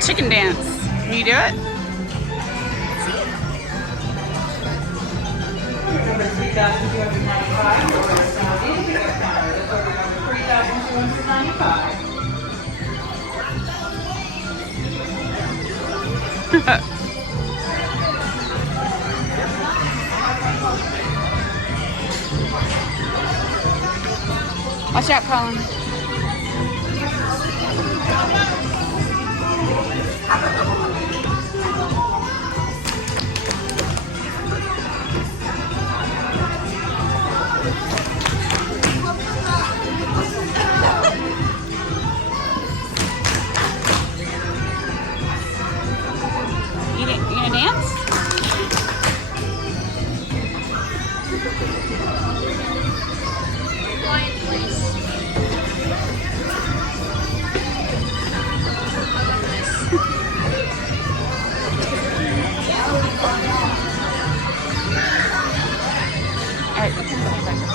chicken dance. Can you do it? Number 3,295, Laura Saudi, ticket counter. The total number 3,295. Watch out, Colin. You gonna dance? Quiet, please. All right, we can stand back there.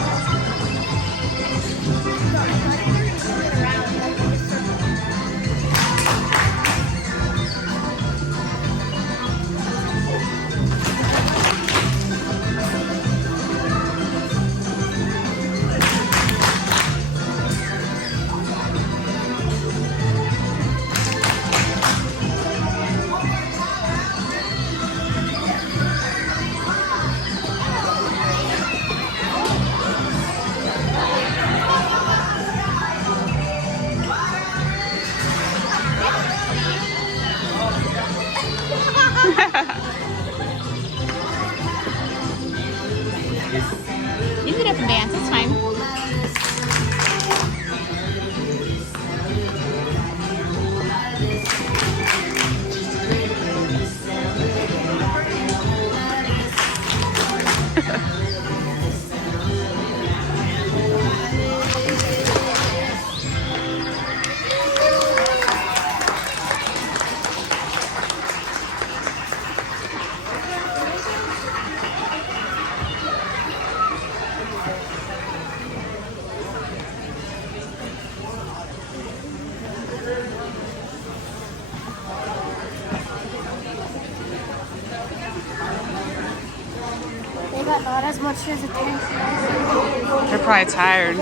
You can get up and dance, it's fine. They got not as much as attention. They're probably tired.